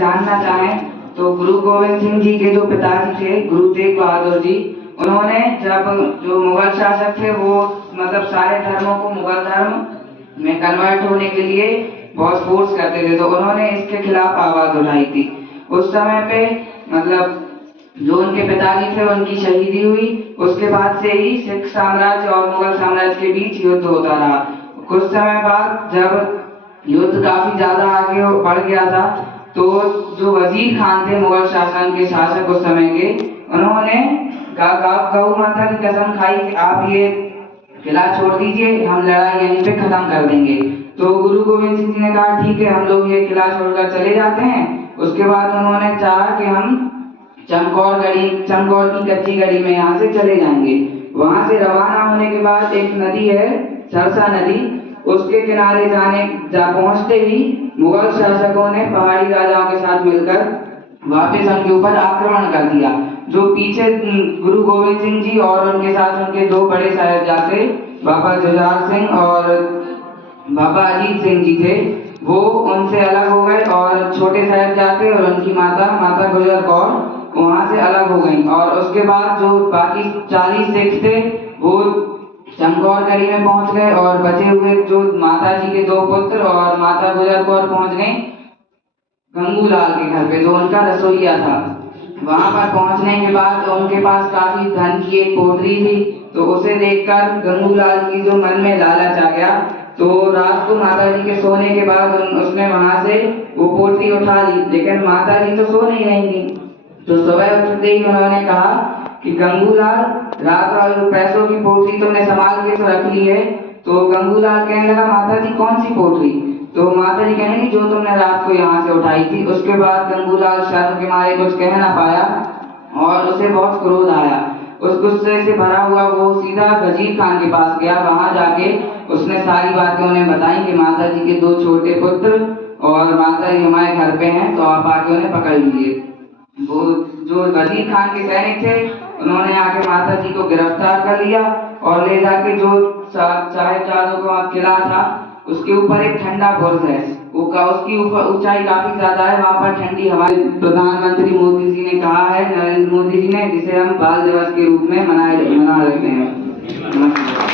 जानना चाहें तो गुरु गोविंद सिंह जी के जो पिताजी थे गुरु तेग बहादुर जी, उन्होंने जब जो मुगल शासक थे वो मतलब सारे धर्मों को मुगल धर्म में कन्वर्ट होने के लिए बहुत फोर्स करते थे, तो उन्होंने इसके खिलाफ आवाज उठाई थी। उस समय पे मतलब जो उनके पिताजी थे उनकी शहीदी हुई, उसके बाद से ही सिख साम्राज्य और मुगल साम्राज्य के बीच युद्ध होता रहा। कुछ समय बाद जब युद्ध काफी ज्यादा आगे बढ़ गया था, तो जो वजीर खान थे मुगल शासन के शासक उस समय के, उन्होंने गौ माता की कसम खाई कि आप ये किला छोड़ दीजिए, हम लड़ाई यहीं पे खत्म कर देंगे। तो गुरु गोविंद सिंह जी ने कहा ठीक है, हम लोग ये किला छोड़कर चले जाते हैं। उसके बाद उन्होंने चाहा कि हम चमकौर की कच्ची गढ़ी में यहाँ से चले जाएंगे। वहां से रवाना होने के बाद एक नदी है सरसा नदी, उसके किनारे पहुंचते ही मुगल शासकों ने पहाड़ी राजाओं के साथ मिलकर वापस उनके ऊपर आक्रमण कर दिया। जो पीछे गुरु गोविंद सिंह जी और उनके साथ उनके दो बड़े साहिबजादे बाबा जुझार सिंह और बाबा अजीत सिंह जी थे, वो उनसे अलग हो गए और छोटे साहिबजादे और उनकी माता गुजर कौर वहां से अलग हो गई। और उसके बाद जो बाकी 40 सिख थे वो चमकौर गढ़ी में पहुंच गए और बचे हुए जो माता जी के दो पुत्र और माता गुजर कौर पहुंच गए गंगूलाल के घर पे, जो उनका रसोइया था। वहां पर पहुंचने के बाद उनके पास काफी धन की एक पोटली थी, तो उसे देखकर गंगूलाल की जो मन में लालच आ गया, तो रात को माता जी के सोने के बाद उसने वहां से वो पोटली उठा ली, लेकिन माता जी तो सो नहीं रही थी। तो सुबह उठते ही उन्होंने कहा कि गंगूलाल, रात वाली पैसों की पोटली तुमने संभाल के तो रख ली है। तो गंगूलाल कहने लगा माता जी कौन सी पोटली? तो माता जी कहने जो तुमने रात को यहाँ से उठाई थी। उसके बाद गंगूलाल शर्म के मारे कुछ कह ना पाया और उसे बहुत क्रोध आया। उस गुस्से से भरा हुआ वो सीधा वजीर खान के पास गया। वहां जाके उसने सारी बातें उन्हें बताई कि माता जी के दो छोटे पुत्र और माता जी हमारे घर पे हैं, तो आप आके उन्हें पकड़ लीजिए। वो जो वजीर खान के सैनिक थे उन्होंने आके माता जी को गिरफ्तार कर लिया और ले जाके जो साहिबजादों का किला था उसके ऊपर एक ठंडा बुर्ज है, उसकी ऊपर ऊंचाई काफी ज्यादा है, वहां पर ठंडी हवा। प्रधानमंत्री मोदी जी ने कहा है, नरेंद्र मोदी जी ने, जिसे हम बाल दिवस के रूप में मना लेते हैं।